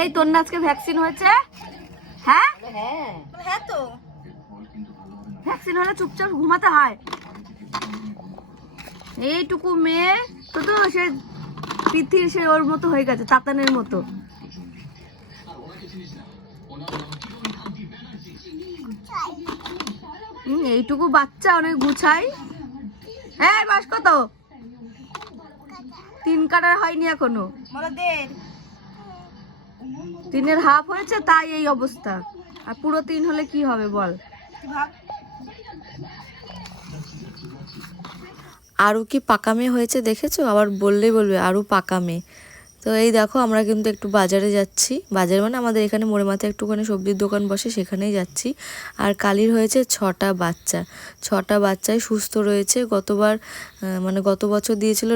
এই তোর না আজকে ভ্যাকসিন হয়েছে? হ্যাঁ হ্যাঁ তো ভ্যাকসিন হলে চুপচাপ ঘুমাতে হয়। এইটুকু মেয়ে তো তো সে পৃথিবীর সে ওর মতো হয়ে গেছে, তাতানের মতো। এইটুকু বাচ্চা অনেক গুছাই। হ্যাঁ বয়স কত? 3 কাটার হয়নি এখনো, 3-এর হাফ হয়েছে, তাই এই অবস্থা। আর পুরো 3 হলে কি হবে বল? আরও কি পাকা মেয়ে হয়েছে দেখেছো? আবার বললেই বলবে আরও পাকা মেয়ে। তো এই দেখো আমরা কিন্তু একটু বাজারে যাচ্ছি, বাজার মানে আমাদের এখানে মোড়ে মাথায় একটুখানি সবজির দোকান বসে, সেখানেই যাচ্ছি। আর কালির হয়েছে 6টা বাচ্চা, 6টা বাচ্চাই সুস্থ রয়েছে। গত বছর দিয়েছিল